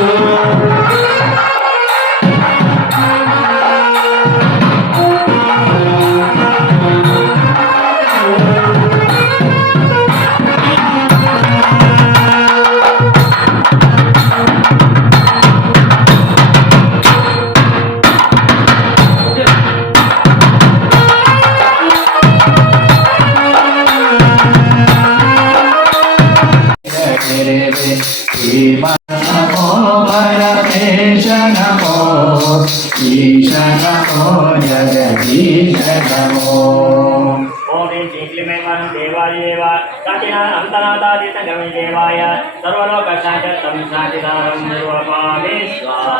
Amen. Paramesh नमो ईश नमो जगदीश नमो ेवाय काचिना सर्वलोकशान्तं शान्तिदानं निर्वपामि स्वाहा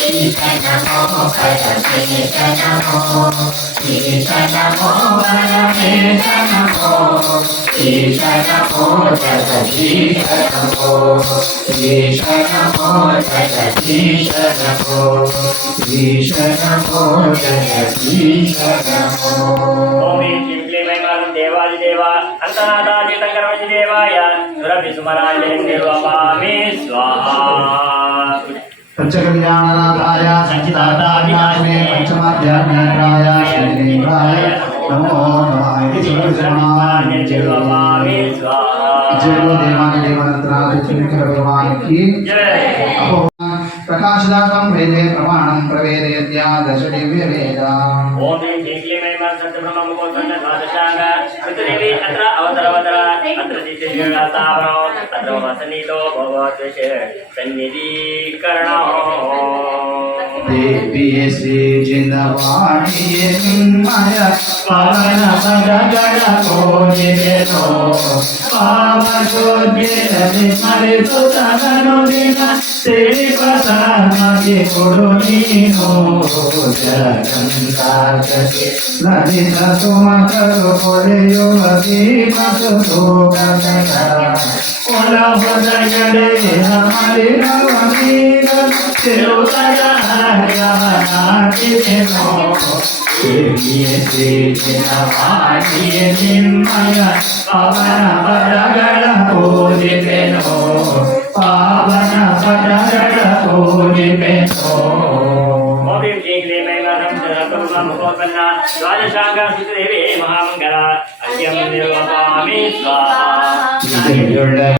సుమగణ ఆరోహణ భవన సఖి జగరి సుమనాగరి సఖి జగరి సుమనాగరి శ్రీ మద కంఠి నమో ఈశ నమో పరమేశ నమో ఈశ నమో పరమేశ నమో ఈశ నమో జగదీశ నమో ఈశ నమో జగదీశ నమో ఈశ నమో జగదీశ నమో ఓం హ్రీం శ్రీ క్లీమేమం దేవాయ దేవ అంతనాథాతీత గమి దేవాయ సురభి సుమరాజే నిర్వపామి స్వాహా. పంచకళ్యాణనాథాయ సంచితార్థాభిలాషినే పంచమాధ్యాత్మికాయ శ్రీదేవాయ నమో నమాయ నిర్వపామి స్వాహా జయ దేవాని దేవరత్నాదిత్య భగవానికి జై ప్రకాశదాతం వేదే ప్రమాణం ప్రవేదయత్యా దశ దివ్య వేదాం ఓం హ్రీం శ్రీ క్లీమేమం సంతబ్రహ్మముఖోత్సన్న ద్వాదశాంగ ఋతుదేవి అత్ర అవతరవతర అత్ర దిశిర్గతావరో అత్ర వసనీతో భగవద్విష సన్నిధీకరణో. దేవి శ్రీ జిందవాణి మయ పవన పదగడ देवीसि जिन्दवाणी मय पवन जगण कोनिनो पावशोद्यनि मरितु तननुदिन तेरि प्रसामि कुरुनीनो जगन्ता जगे ललित सुमकरु पुरयो लगी मधु పవన పడగడ పూజి పెనో పవన పడగడ పూజి పెనో సర్వోపన్న ద్వాదశాంగేవే మహామంగళ అద్యం నిర్వపామి స్వాహ